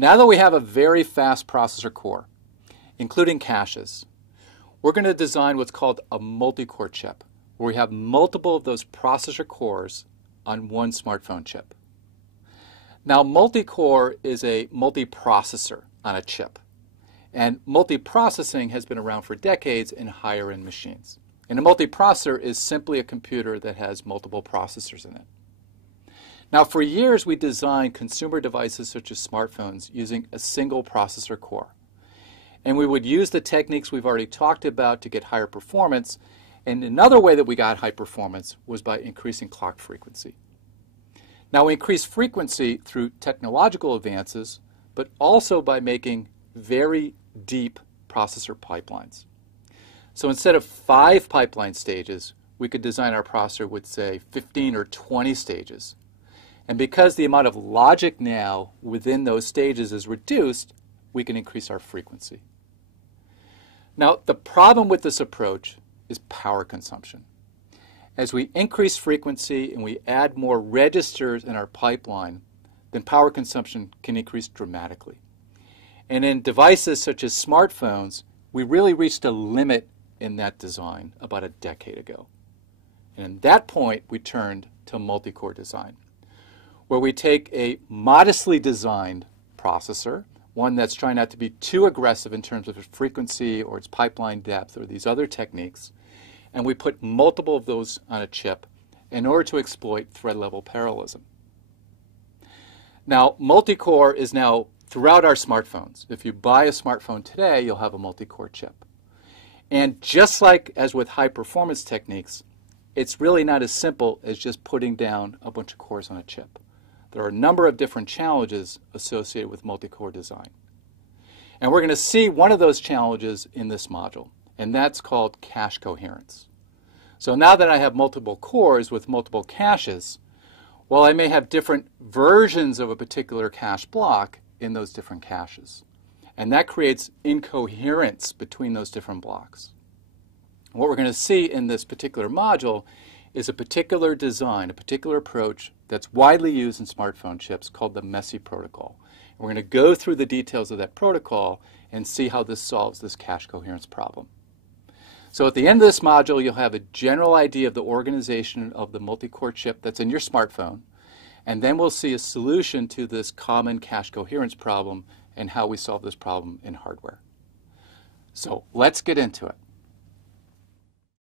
Now that we have a very fast processor core, including caches, we're going to design what's called a multi-core chip, where we have multiple of those processor cores on one smartphone chip. Now, multi-core is a multiprocessor on a chip, and multiprocessing has been around for decades in higher-end machines. And a multiprocessor is simply a computer that has multiple processors in it. Now, for years, we designed consumer devices such as smartphones using a single processor core. And we would use the techniques we've already talked about to get higher performance. And another way that we got high performance was by increasing clock frequency. Now, we increase frequency through technological advances, but also by making very deep processor pipelines. So instead of 5 pipeline stages, we could design our processor with, say, 15 or 20 stages. And because the amount of logic now within those stages is reduced, we can increase our frequency. Now, the problem with this approach is power consumption. As we increase frequency and we add more registers in our pipeline, then power consumption can increase dramatically. And in devices such as smartphones, we really reached a limit in that design about a decade ago. And at that point, we turned to multi-core design, where we take a modestly designed processor, one that's trying not to be too aggressive in terms of its frequency or its pipeline depth or these other techniques, and we put multiple of those on a chip in order to exploit thread-level parallelism. Now, multi-core is now throughout our smartphones. If you buy a smartphone today, you'll have a multi-core chip. And just like as with high-performance techniques, it's really not as simple as just putting down a bunch of cores on a chip. There are a number of different challenges associated with multi-core design. And we're going to see one of those challenges in this module, and that's called cache coherence. So now that I have multiple cores with multiple caches, well, I may have different versions of a particular cache block in those different caches. And that creates incoherence between those different blocks. And what we're going to see in this particular module is a particular design, a particular approach that's widely used in smartphone chips called the MESI protocol. And we're going to go through the details of that protocol and see how this solves this cache coherence problem. So at the end of this module, you'll have a general idea of the organization of the multi-core chip that's in your smartphone, and then we'll see a solution to this common cache coherence problem and how we solve this problem in hardware. So let's get into it.